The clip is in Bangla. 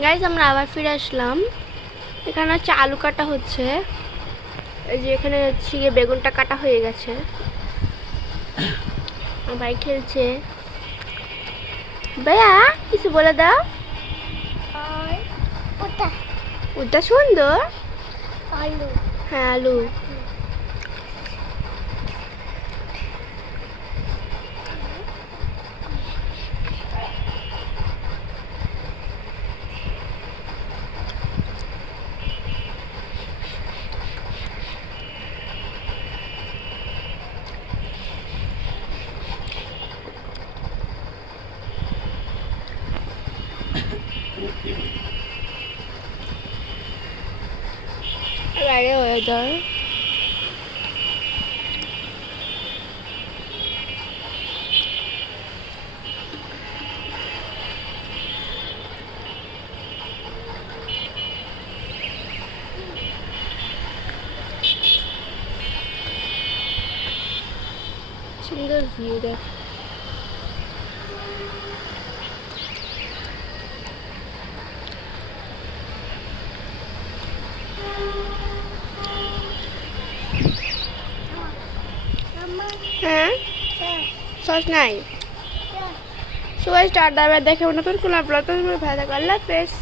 গাইজ আমরা আবার ফিরে আসলাম। এখানে হচ্ছে আলু কাটা হচ্ছে। এই যে এখানে হচ্ছে গিয়ে বেগুনটা কাটা হয়ে গেছে। আমার ভাই খেলছে। ভাইয়া কিছু বলে দাও। ওটা সুন্দর আলু। হ্যাঁ আলু। বাইরে ওয়েদার সুন্দর ভিউ দেখ। হ্যাঁ সস নাই। সবাই স্টার দাবার দেখে নতুন কোনো ব্লগ ভালো থাকো। আল্লাহ হাফেজ।